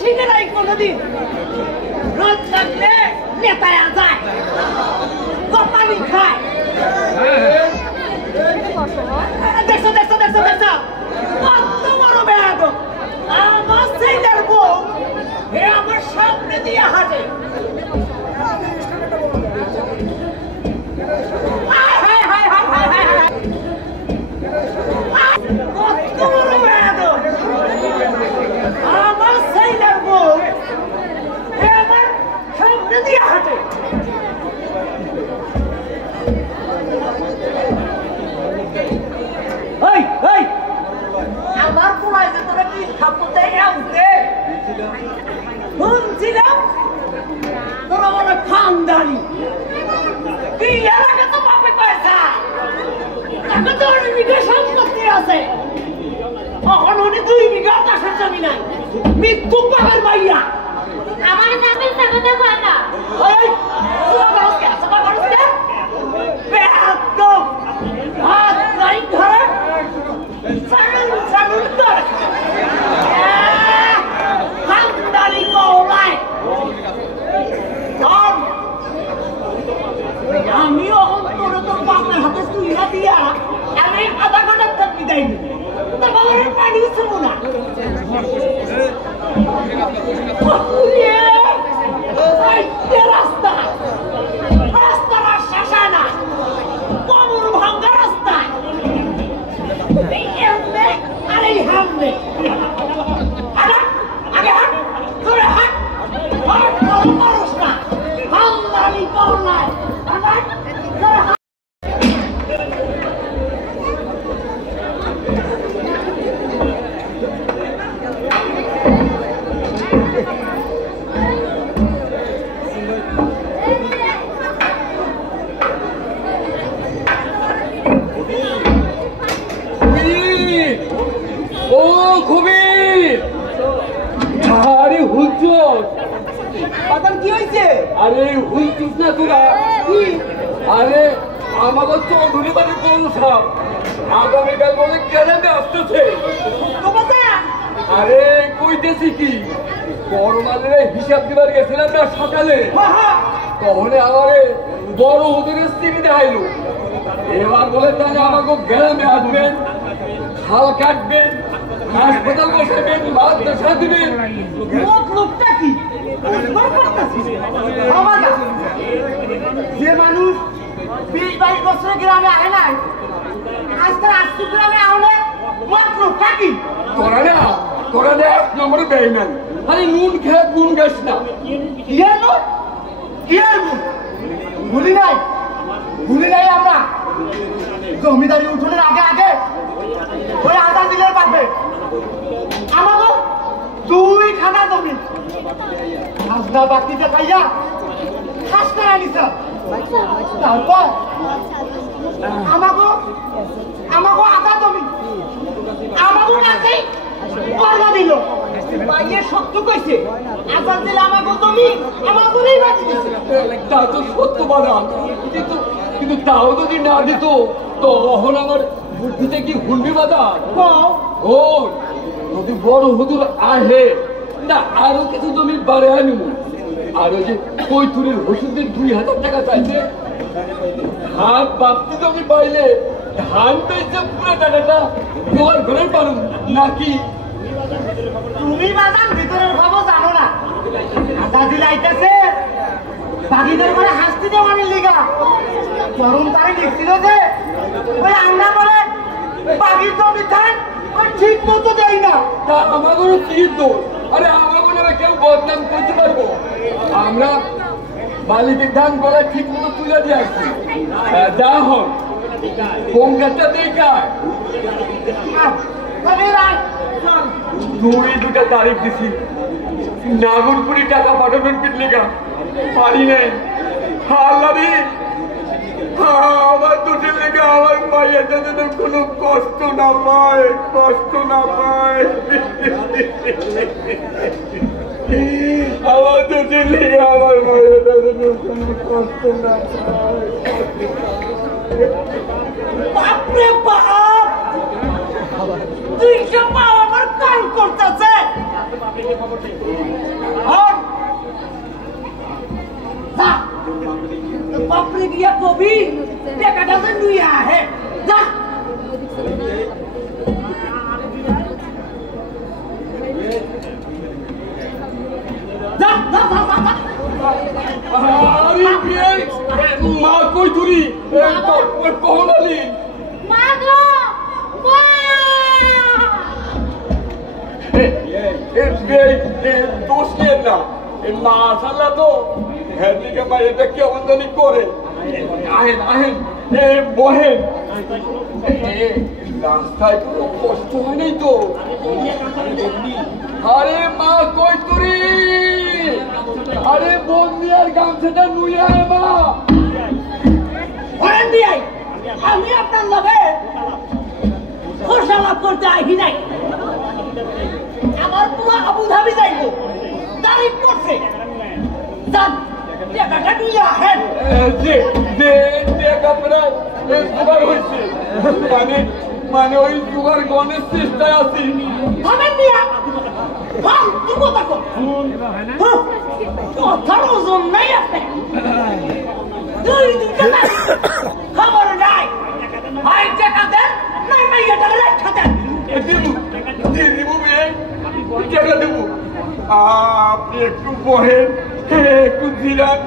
শিখে নাই কোনোদিন। রোদ থাকলে নেতায়া যায়, কপালি খায়। দেখছো দেখছো দেখছো দেখছো কত বড় বেয়াদ! আমার সেইটার বউ এ আমার সামনে দিয়ে হাঁটে। কত বড় বেয়াদ! আমার সেইটার বউ এ আমার সামনে দিয়ে হাঁটে। আমার পোড়ায় যে তোরা কি থাপ্পতে আনতে শুনছিলাম তোরা বলে খানদানি। তুই এলাকা তো বাপে পয়সা, তাকে তো 2 বিঘা সম্পত্তি আছে, অহনি 2 বিঘা চাষের জমি নাই। মৃত্যু বাপের মাইয়া আমার নামের কথা কয় না। ওই তোরা বাস কে সবা মানুষ কে বেয়াদব হাত নাই ধরে সালুন সালুন করে খানদানি কওলাই। আমি অন্তরে তোর বাপের হাতে তুইলা দিয়া আমি আধা ঘন্টার থাকি দেয়নি, তা বাবার পানি ছিল না। রাস্তা রাস্তার শেষে না, কোমর ভাঙ্গা রাস্তা। আর এই হামলে আগে হাট তোরে হাট হাট মানুষ না হামদানি কওলাই। কি হয়েছে? আরে হুইছিস না তোরা? আরে আমাকে চৌধুরী বাড়ি পৌঁছা, আগামীকাল বলে গ্রামে আসতেছে। আরে কইতেছি কি, বড় মালের হিসাব দিবার গেছিলাম না সকালে, তখন আমারে বড় হুজুরের স্ত্রী দেখাইলো। এবার বলে তাহলে আমাকে গ্রামে আসবেন, খাল কাটবেন, হাসপাতাল বসাবেন, মাদ্রাসা দিবেন। লোকটা কি যে মানুষ 20-22 বছরের গ্রামে আহে নাই, আজ তার 80 গ্রামে আহলে লোকটা কি? তোরা না 1 নম্বরে দেয় নাই। আরে নুন খেয়ে গুণ গাছ না। কি আর নুন ভুলি নাই আমরা জমিদারি উঠোনের আগে আগে ওই আধা দিলের পাবে আমাকে 2 খানা জমি খাজনা বাকিতে খাইয়া খাজনা আনিস। তারপর আমাকে আধা জমি আমাকে কাছে পর্দা দিল। মাইয়ে সত্য কইছে, আজাদ দিলে আমাকে জমি আমাকেই বাকি দিছে। তা তো সত্য বাদাম, কিন্তু তাও যদি না দিত তখন আমার বুদ্ধিতে কি হুন্ডি বাদাম। ও যদি বড় হুজুর আহে না আরো কিছু জমি বাড়ে আনিব। আর ওই যে কৈথুরের ওষুধের 2000 টাকা চাইছে, হাত বাড়তি জমি পাইলে ধান পেয়েছে পুরো টাকাটা জোগাড় করে পারুন নাকি? তুমি বাদাম ভিতরের খবর জানো না। আধা দিল আইতেছে বাকিদের করে হাসতে দেওয়ানি লিগা চরম তারিখ লিখছিল যে ওই আন্না বলে বাকির জমি ধান ঠিক মতো দেয় না। তা আমাদেরও কি দোষ? আরে আমাকে কেউ বদনাম করতে পারবো? আমরা বালিদের ধান গলা ঠিক মতো তুলে দিয়ে আসছি। যা হোক পঙ্কাটা দেখায় 2 তারিখ দিছি, নাগরপুরি টাকা পাঠাবেন পিটলিকা পারি নাই। আমার দুটির লেগে আমার মায়ের যাতে কোনো কষ্ট না পায়। আমার দুটির লেগে আমার মায়ের যাতে কোনো কষ্ট না পায়। বাপরে বাপ, 200 পা আমার কাল করতেছে। বাপরে গিয়া কবি টাকাটা যে নিয়ে আহে যা মা কই তুলি কখন আলি মা গো দোষ নিয়ে না মা আসাল্লা তো হ্যাঁ দিকে মা এটা কেমন জানি করে আহেন আহেন বহেন রাস্তায় কোনো কষ্ট হয় নাই তো আরে মা কই তুরি আরে বন্দি আর গামছাটা নুয়ে আয় মা আমি আপনার লগে খোসালাপ করতে আহি নাই আমার পুরো আবুধাবি যাইব তারিখ পড়ছে টাকাটা নিয়ে আহেন জোগাড় হয়েছে মানে ওই জোগাড় গণের চেষ্টায় আছি কথার ওজন নাই আপনি খবর নাই ভাই টাকা দেন নাই মাইয়াটা রেখা দেন দেবো টাকা দেবো আপনি একটু বহেন একটু জিরান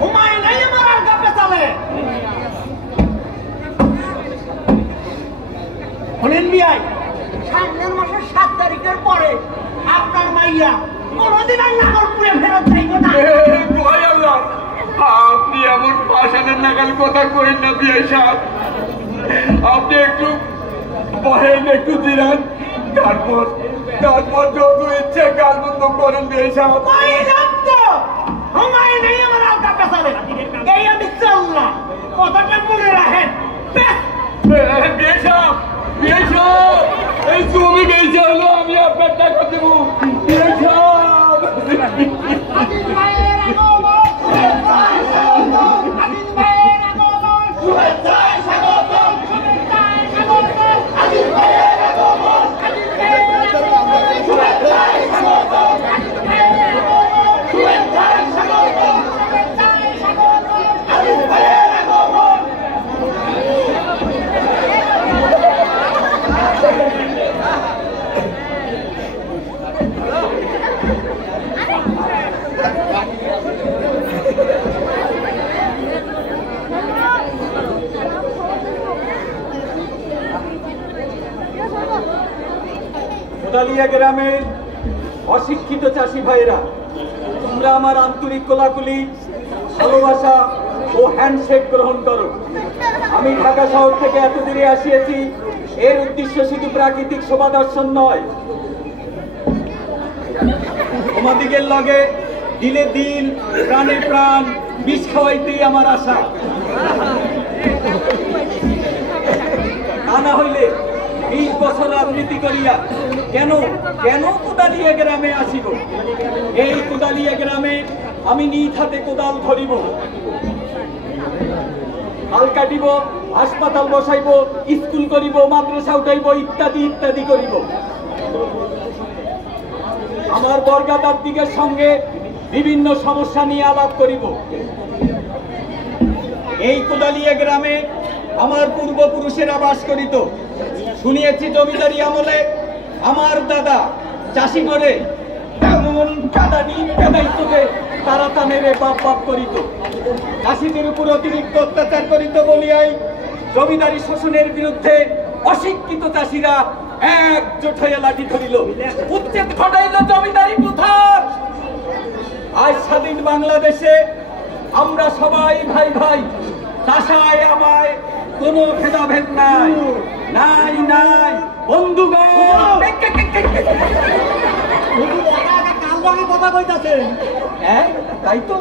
হুমায় নাই আমার আর কাপে চলে হলেন বিয়াই সামনের মাসের 7 তারিখের পরে আপনার মাইয়া কোনদিন আর নাগরপুরে ফেরত যাইব না আপনি এমন পাশানের নাগাল কথা করেন না বিয়াই সাহেব আপনি একটু বহেন একটু জিরান তারপর যত ইচ্ছে কাজ বন্ধ করেন বিয়াই সাহেব হুমায় নাই আমার আর কাপে চলে এই আমি চললাম কথাটা মনে রাখেন বিয়াই সাহেব এই জমি বেঁচে হলো আমি আপনার টাকা দেবো বিয়াই কোদালিয়া গ্রামের অশিক্ষিত চাষি ভাইরা তোমরা আমার আন্তরিক কোলাকুলি ভালোবাসা ও হ্যান্ডশেক গ্রহণ করো। আমি ঢাকা শহর থেকে এত দূরে আসিয়েছি, এর উদ্দেশ্য শুধু প্রাকৃতিক শোভা দর্শন নয়, তোমাদিগের লগে দিলে দিল প্রাণে প্রাণ বিষ খাওয়াইতেই আমার আশা। তা না হইলে 20 বছর রাজনীতি করিয়া কেন কোদালিয়া গ্রামে আসিব? এই কোদালিয়া গ্রামে আমি নিজ হাতে কোদাল ধরিব, হাল কাটিব, হাসপাতাল বসাইব, স্কুল করিব, মাদ্রাসা উঠাইব, ইত্যাদি ইত্যাদি করিব। আমার বর্গাদার দিকের সঙ্গে বিভিন্ন সমস্যা নিয়ে আলাপ করিব। এই কোদালিয়া গ্রামে আমার পূর্বপুরুষেরা বাস করিত। শুনিয়েছি জমিদারি আমলে আমার দাদা চাষি করে তেমন কাদাইতে তারা তা মেরে বাপ করিত। চাষিদের উপর অতিরিক্ত অত্যাচার করিত বলিয়াই জমিদারি শোষণের বিরুদ্ধে অশিক্ষিত চাষিরা একজোট হইয়া লাঠি ধরিল, উচ্ছেদ ঘটাইল জমিদারি প্রথার। আজ স্বাধীন বাংলাদেশে আমরা সবাই ভাই ভাই, চাষায় আমায় কোনো ভেদাভেদ নাই, নাই নাই বন্ধুগণ। কথা কইতাছেন? হ্যাঁ তাই তো,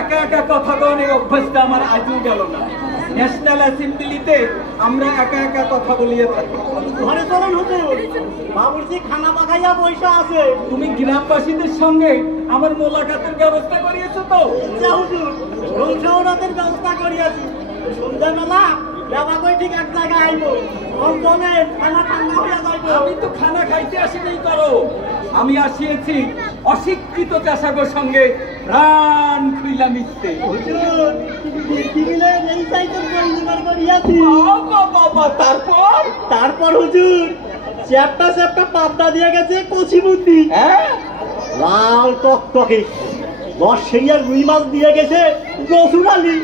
একা একা কথা কনের অভ্যাসটা আমার আজও গেল না। ন্যাশনাল অ্যাসেম্বলিতে আমরা একা একা কথা বলিয়ে থাকি। ঘরে চলেন হুজুর, বাবুর্চি খানা পাকাইয়া পয়সা আছে। তুমি গ্রামবাসীদের সঙ্গে আমার মোলাকাতের ব্যবস্থা করিয়েছো তো? হুজুর, রৌসাওরাতের ব্যবস্থা করিয়াছি। সন্ধ্যাবেলা আমাকে ঠিক এক জায়গায় আইবো বলে খানা ঠান্ডা হয়ে যাইবো। আমি তো খানা খাইতে আসিনি করো, আমি আসিয়েছি অশিক্ষিত চাষাগোর সঙ্গে প্রাণ খুইলা মিশতে। হুজুর দিলেন এই সাইকেল পরিবার করিয়াছি। বাবা তারপর তারপর হুজুর চ্যাপটা চ্যাপটা পাবদা দিয়ে গেছে কচি বুদ্ধি, হ্যাঁ লাল টকটকে 10 সেরিয়ার রুই মাছ দিয়ে গেছে নসুর আলী।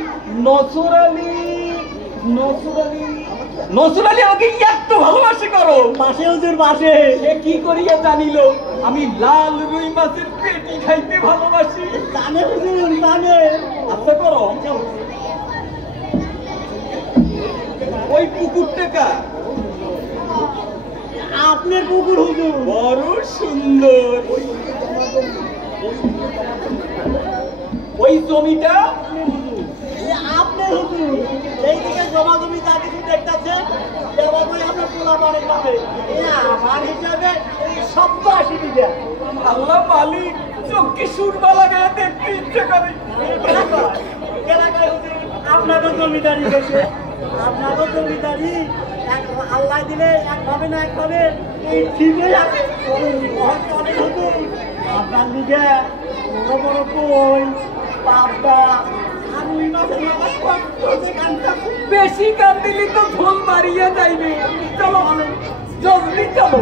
নসুর আলী আমাকে এত ভালোবাসে করো। পাশে হুজুর পাশে। সে কি করিয়া জানিল আমি লাল রুই মাছের পেটি খাইতে ভালোবাসি? জানে হুজুর জানে। আচ্ছা করো, ওই পুকুরটা আপনার পুকুর হুজুর। বড় সুন্দর। ওই জমিটা আপনার হুজুর। এইদিকে জমা জমি যা কিছু দেখতেছে আপনার পোলা বাড়ি পাবে। আমার হিসাবে শব্দ 80 বিঘা। আল্লাহ মালিক, চোখকে সুরমা লাগায় দেখতে ইচ্ছে করে। আপনারও জমিদারি গেছে, আপনারও জমিদারি আল্লাহ দিলে একভাবে না একভাবে এই ঠিকই আছে। আপনার দিকে বড় বড় কই পাবদা আর ওই মাছের মাথা কত যে কানটা। বেশি কান দিলি তো ঝোল মারিয়া যাইবে। চলো জলদি চলো।